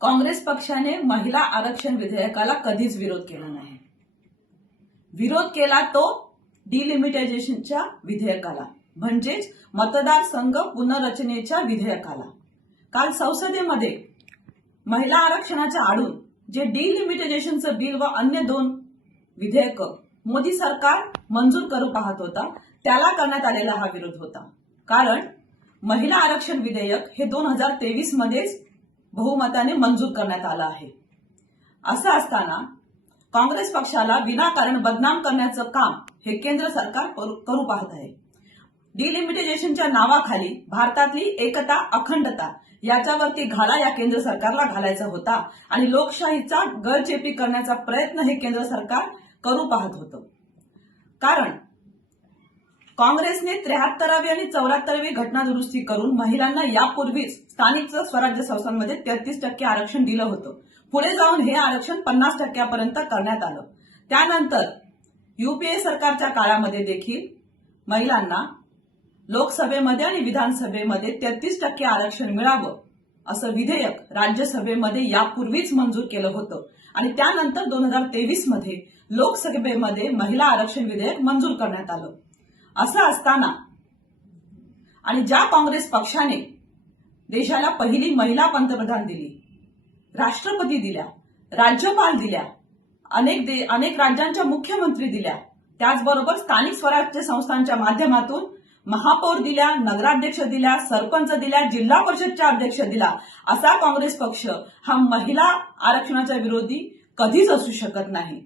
काँग्रेस पक्षाने महिला आरक्षण विधेयकाला कधीच विरोध केला नाही। विरोध केला तो डिलिमिटेशनच्या विधेयकाला, म्हणजेच मतदारसंघ पुनर्रचनेच्या विधेयकाला। काल संसदेमध्ये महिला आरक्षणाच्या आडून जे डिलिमिटेशनचं बिल व अन्य 2 विधेयक मोदी सरकार मंजूर करू पाहत होता, त्याला करण्यात आलेला हा विरोध होता। कारण महिला आरक्षण विधेयक हे 2023 मध्येच बहुमताने मंजूर करण्यात आलं आहे। असं असताना काँग्रेस पक्षाला विनाकारण बदनाम करण्याचं काम हे केंद्र सरकार करू पाहत आहे। डिलिमिटेशनच्या नावाखाली भारतातली एकता, अखंडता याच्यावरती घाला या केंद्र सरकारला घालायचा होता आणि लोकशाहीचा गळचेपी करण्याचा प्रयत्न हे केंद्र सरकार करू पाहत होतं। कारण काँग्रेसने 73वी आणि 74वी घटना दुरुस्ती करून महिलांना यापूर्वीच स्थानिक स्वराज्य संस्थांमध्ये 33% आरक्षण दिलं होतं। पुढे जाऊन हे आरक्षण 50% पर्यंत करण्यात आलं। त्यानंतर यूपीए सरकारच्या काळामध्ये देखील महिलांना लोकसभेमध्ये आणि विधानसभेमध्ये 33% आरक्षण मिळावं असं विधेयक राज्यसभेमध्ये यापूर्वीच मंजूर केलं होतं आणि त्यानंतर 2023 मध्ये लोकसभेमध्ये महिला आरक्षण विधेयक मंजूर करण्यात आलं। असं असताना आणि ज्या काँग्रेस पक्षाने देशाला पहिली महिला पंतप्रधान दिली, राष्ट्रपती दिल्या, राज्यपाल दिल्या, अनेक राज्यांच्या मुख्यमंत्री दिल्या, त्याचबरोबर स्थानिक स्वराज्य संस्थांच्या माध्यमातून महापौर दिल्या, नगराध्यक्ष दिल्या, सरपंच दिल्या, जिल्हा परिषदच्या अध्यक्ष दिला, असा काँग्रेस पक्ष हा महिला आरक्षणाच्या विरोधी कधीच असू शकत नाही।